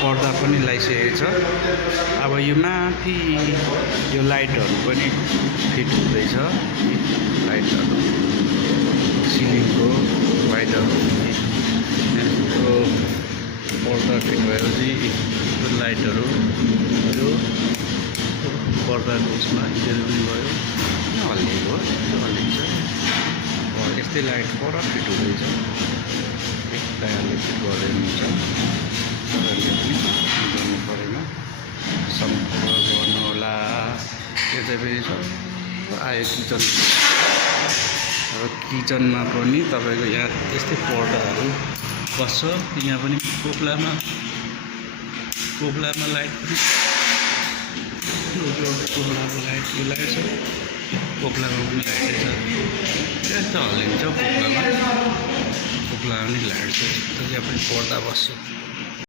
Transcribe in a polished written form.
पर्दा पनि लगाइसकेको छ। अब यो माथि यो लाइटहरू पनि फिट हुँदैछ। लाइटहरू सिलिङको लाइटहरू यो पर्दा फिट भएपछि यो लाइटहरू यो पर्दाको उसमा इन्टेरियर पनि भयो, हल्लिएको हल्लिन्छ। यस्तै लाइट पर फिट हुँदैछ। टायरले फिट गर्दै हुन्छ, टायरले पनि गर्नु परेन, सम्पर्क गर्नु होला। यो चाहिँ फेरि सब आयो किचन। अब किचनमा पनि तपाईँको यहाँ यस्तै पर्दाहरू बस्छ। यहाँ पनि कोप्लामा लाइट पनि कोप्लाको लाइट यो लाइट छ, कोप्लामा पनि लाइट छ। यस्तो हल्लिन्छ कोप्लामा पनि लाइट छ। यहाँ पनि पर्दा बस्छ।